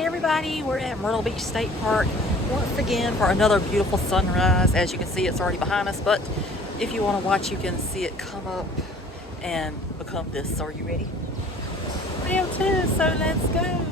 Hey everybody, we're at Myrtle Beach State Park once again for another beautiful sunrise. As you can see, it's already behind us, but if you want to watch, you can see it come up and become this. So are you ready? I am too, so let's go.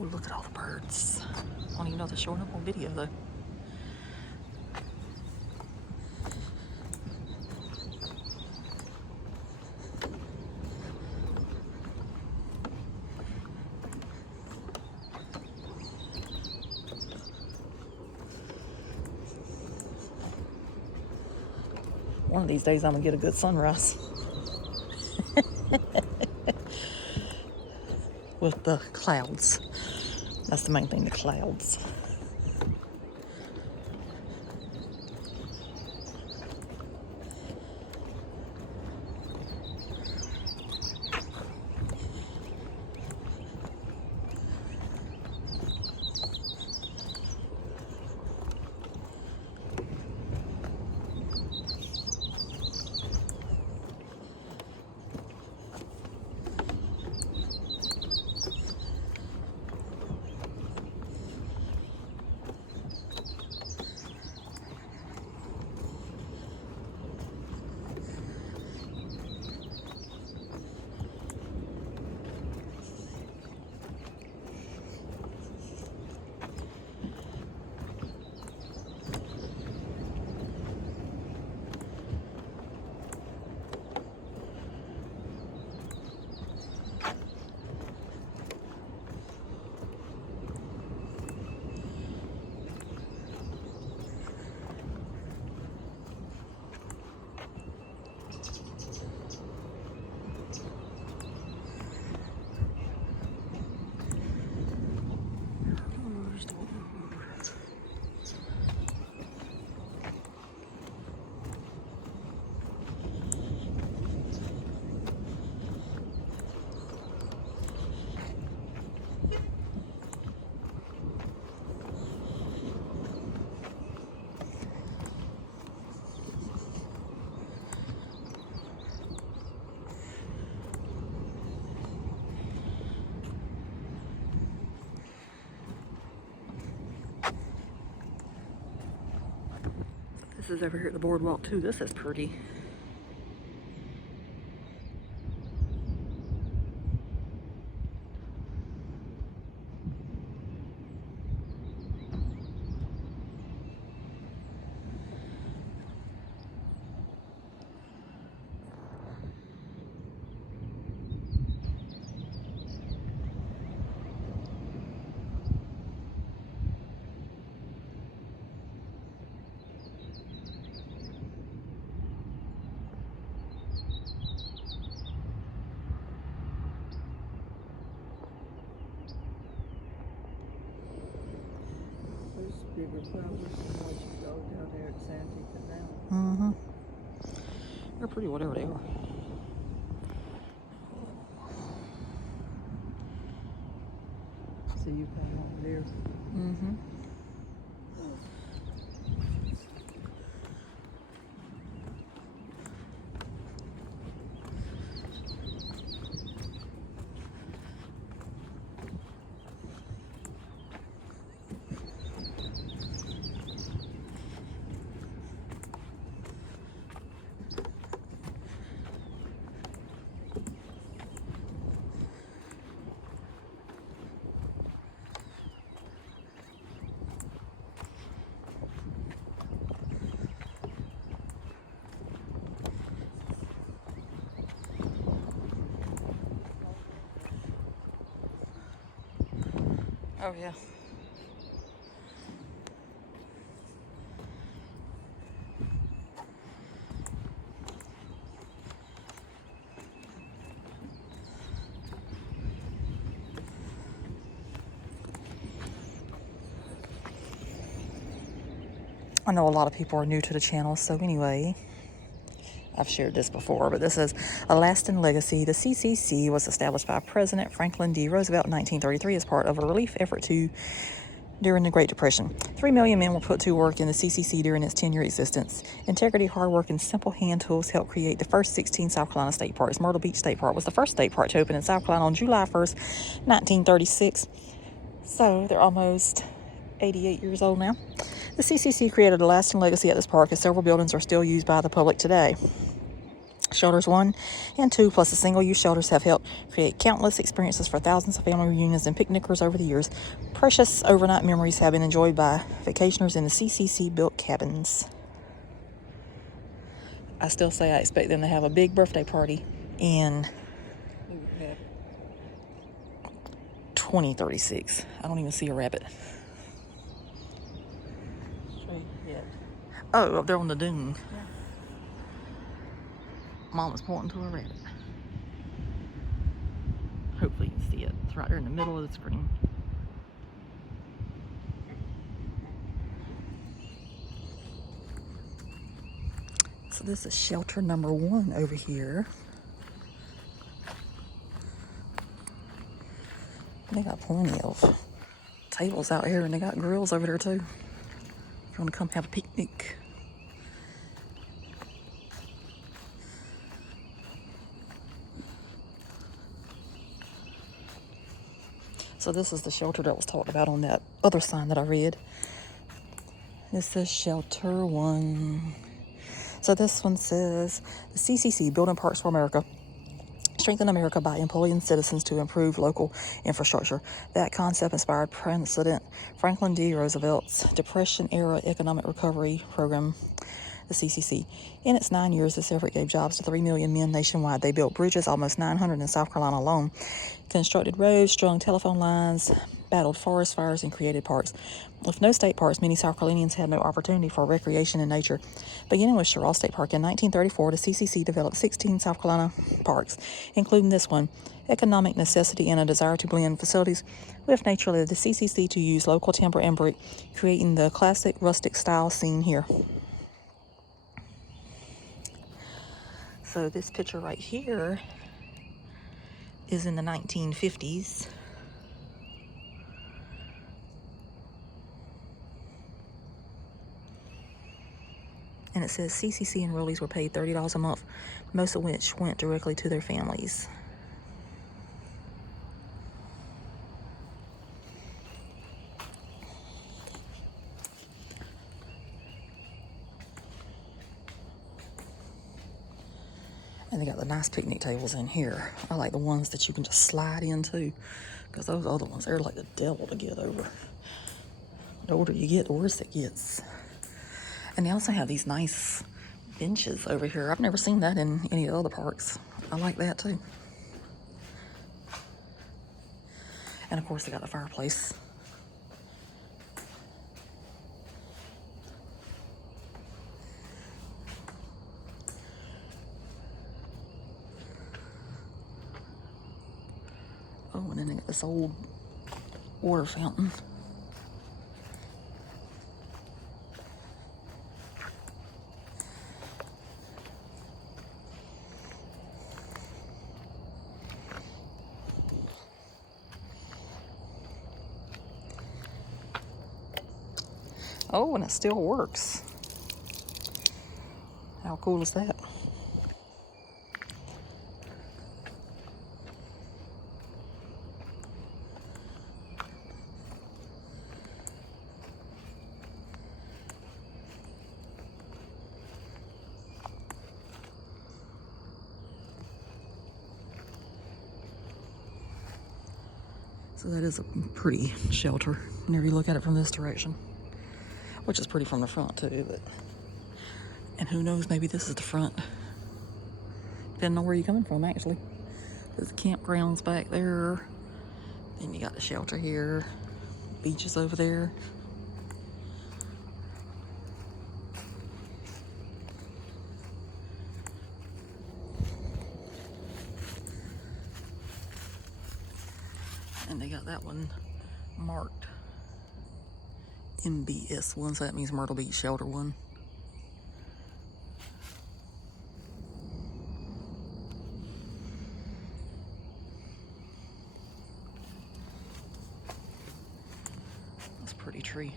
Oh, look at all the birds. I don't even know if they're showing up on video though. One of these days I'm gonna get a good sunrise. With the clouds. That's the main thing, the clouds. This is over here at the boardwalk too. This is pretty. Bigger flowers than what you go down there at Santa Canal. They're pretty, whatever they are. So you come over there. Oh yeah. I know a lot of people are new to the channel, so anyway, I've shared this before, but this is a lasting legacy. The CCC was established by President Franklin D. Roosevelt in 1933 as part of a relief effort during the Great Depression. 3 million men were put to work in the CCC during its 10-year existence. Integrity, hard work, and simple hand tools helped create the first 16 South Carolina state parks. Myrtle Beach State Park was the first state park to open in South Carolina on July 1st, 1936. So they're almost 88 years old now. The CCC created a lasting legacy at this park, as several buildings are still used by the public today. shelters 1 and 2, plus the single-use shelters, have helped create countless experiences for thousands of family reunions and picnickers over the years. Precious overnight memories have been enjoyed by vacationers in the CCC-built cabins. I still say I expect them to have a big birthday party in 2036. I don't even see a rabbit. Oh, up there on the dune. Yeah. Mom was pointing to a rabbit. Hopefully you can see it. It's right there in the middle of the screen. So this is shelter number 1 over here. They got plenty of tables out here, and they got grills over there too. If you want to come have a picnic. So this is the shelter that was talked about on that other sign that I read. This is shelter 1. So this one says, the CCC, Building Parks for America, strengthen America by employing citizens to improve local infrastructure. That concept inspired President Franklin D. Roosevelt's Depression-era economic recovery program, the CCC. In its 9 years, this effort gave jobs to 3 million men nationwide. They built bridges, almost 900 in South Carolina alone, constructed roads, strung telephone lines, battled forest fires, and created parks. With no state parks, many South Carolinians had no opportunity for recreation in nature. Beginning with Sherrill State Park in 1934, the CCC developed 16 South Carolina parks, including this one. Economic necessity and a desire to blend facilities with nature led the CCC to use local timber and brick, creating the classic rustic style seen here. So this picture right here is in the 1950s. And it says CCC enrollees were paid $30 a month, most of which went directly to their families. And they got the nice picnic tables in here. I like the ones that you can just slide into, because those other ones, they're like the devil to get over. The older you get, the worse it gets. And they also have these nice benches over here. I've never seen that in any of the other parks. I like that too. And of course they got the fireplace. Oh, and then they got this old water fountain. Oh, and it still works. How cool is that? So that is a pretty shelter whenever you look at it from this direction, which is pretty from the front too, but, and who knows, maybe this is the front, depending on where you're coming from actually. There's the campgrounds back there, then you got the shelter here, beaches over there. And they got that one marked MBS1, so that means Myrtle Beach Shelter 1. That's a pretty tree.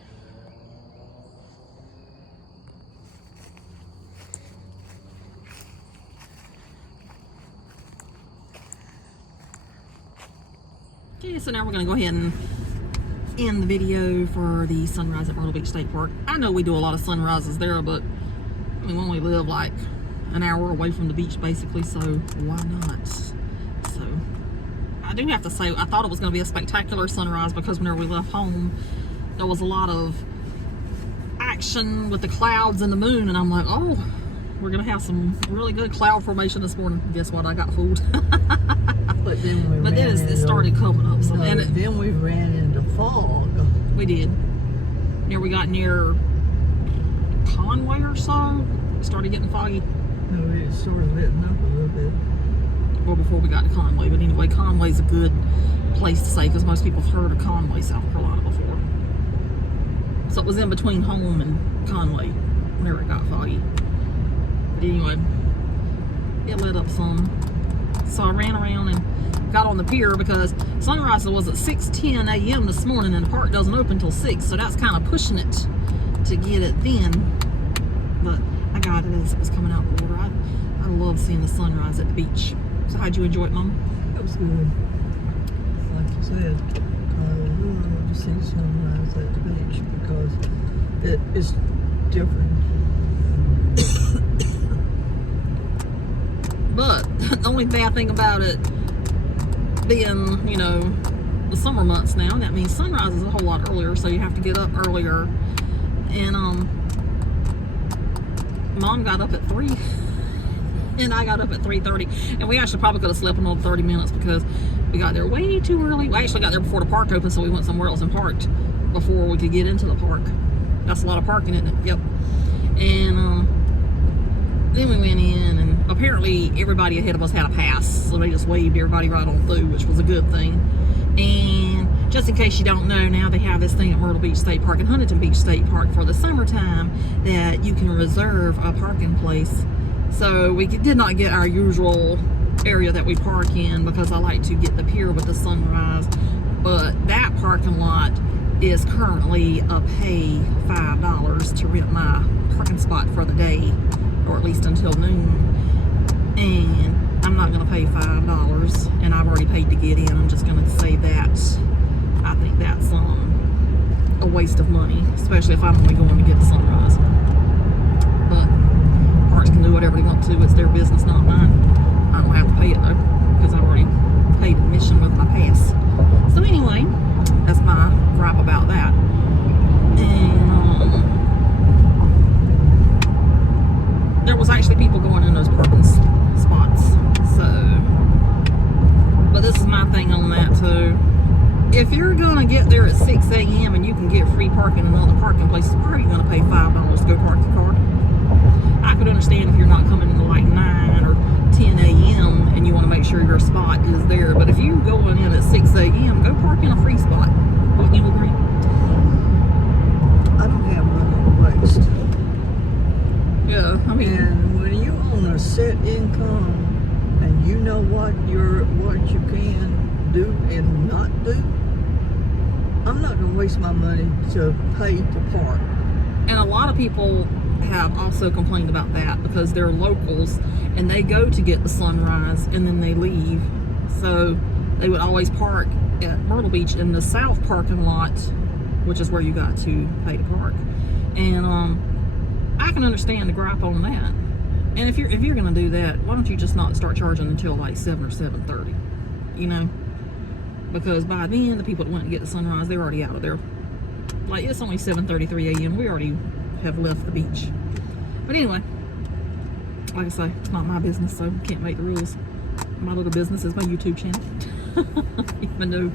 Okay, so now we're going to go ahead and end the video for the sunrise at Myrtle Beach State Park. I know we do a lot of sunrises there, but I mean, we only live like an hour away from the beach basically, so why not? So I do have to say, I thought it was going to be a spectacular sunrise because whenever we left home, there was a lot of action with the clouds and the moon, and I'm like, oh, we're going to have some really good cloud formation this morning. Guess what? I got fooled. But then it started coming up. So, and then we ran into fog. We did. We got near Conway or so, it started getting foggy. No, it started letting up a little bit. Well, before we got to Conway, but anyway, Conway's a good place to stay because most people have heard of Conway, South Carolina before. So it was in between home and Conway whenever it got foggy. But anyway, it let up some. So I ran around and got on the pier because sunrise was at 6:10 a.m. this morning and the park doesn't open till 6, so that's kind of pushing it to get it then. But I got it as it was coming out of the water. I love seeing the sunrise at the beach. So how'd you enjoy it, Mom? It was good. Like you said, I love to see sunrise at the beach because it is different. But the only bad thing about it being, you know, the summer months now, that means sunrise is a whole lot earlier, so you have to get up earlier. And Mom got up at 3 and I got up at 3:30, and we actually probably could have slept another 30 minutes because we got there way too early. We actually got there before the park opened, so we went somewhere else and parked before we could get into the park. That's a lot of parking, isn't it? Yep. And then we went in, and apparently everybody ahead of us had a pass, so they just waved everybody right on through, which was a good thing. And just in case you don't know, now they have this thing at Myrtle Beach State Park and Huntington Beach State Park for the summertime that you can reserve a parking place. So we did not get our usual area that we park in because I like to get the pier with the sunrise, but that parking lot is currently a pay $5 to rent my parking spot for the day, or at least until noon, and I'm not going to pay $5, and I've already paid to get in. I'm just going to say that I think that's a waste of money, especially if I'm only going to get the sunrise. But parks can do whatever they want to. It's their business, not mine. I don't have to pay it though because I've already paid admission with my pass. So anyway, that's my gripe about that. And there was actually people going in those parking spots. So, but this is my thing on that too. If you're gonna get there at 6 a.m. and you can get free parking in other parking places, why are you gonna pay $5 to go park your car? I could understand if you're not coming in like 9 or 10 a.m. and you want to make sure your spot is there. But if you're going in at 6 a.m., go park in a free spot. Wouldn't you agree? I don't have money to waste. Yeah, I mean, and when you own a set income and you know what you can do and not do, I'm not going to waste my money to pay to park. and a lot of people have also complained about that because they're locals and they go to get the sunrise and then they leave. So they would always park at Myrtle Beach in the south parking lot, which is where you got to pay to park. And I can understand the gripe on that. And if you're gonna do that, why don't you just not start charging until like 7 or 7:30? You know, because by then the people that went to get the sunrise, they're already out of there. Like, it's only 7:33 a.m. We already have left the beach. But anyway, like I say, it's not my business, so can't make the rules. My little business is my YouTube channel. Even though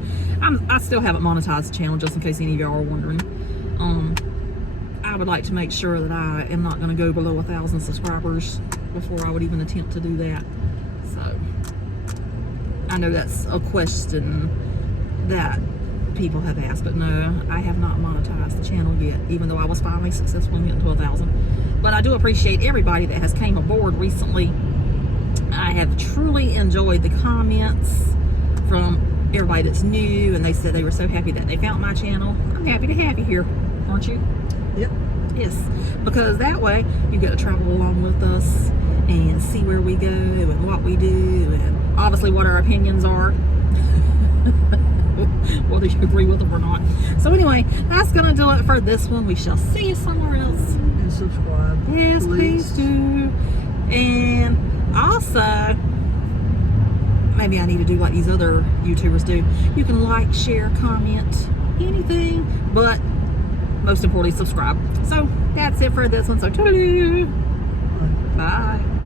I still haven't monetized the channel, just in case any of y'all are wondering. I would like to make sure that I am not going to go below 1,000 subscribers before I would even attempt to do that. So I know that's a question that people have asked, but no, I have not monetized the channel yet, even though I was finally successful in getting to 1,000. But I do appreciate everybody that has came aboard recently. I have truly enjoyed the comments from everybody that's new, and they said they were so happy that they found my channel. I'm happy to have you here, aren't you? Yep. Yes, because that way you get to travel along with us and see where we go and what we do, and obviously what our opinions are. Whether you agree with them or not. So anyway, that's gonna do it for this one. We shall see you somewhere else. And subscribe. Yes, please do. And also, maybe I need to do like these other YouTubers do. You can like, share, comment, anything, but most importantly, subscribe. So that's it for this one. So toodaloo. Bye.